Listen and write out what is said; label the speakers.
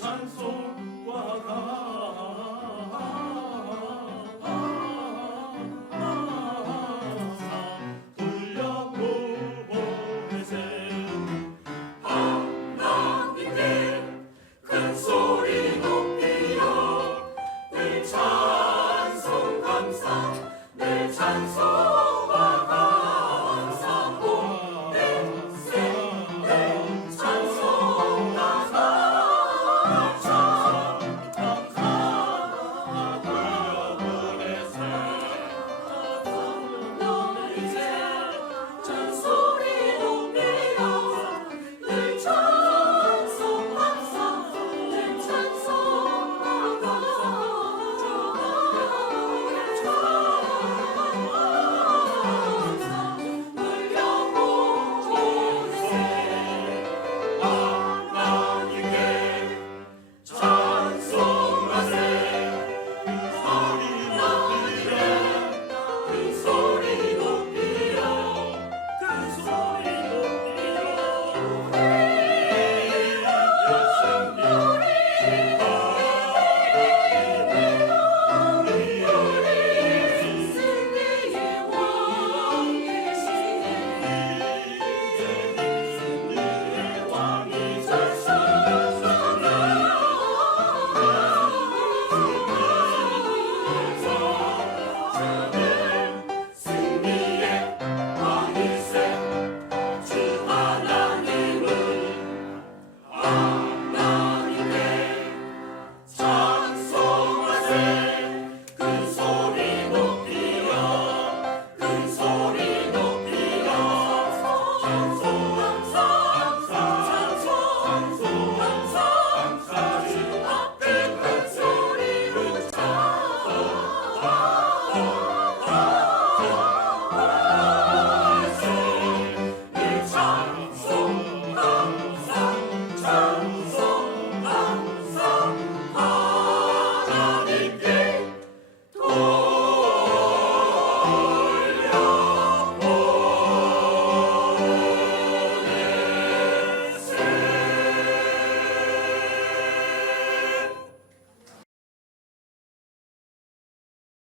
Speaker 1: 穿梭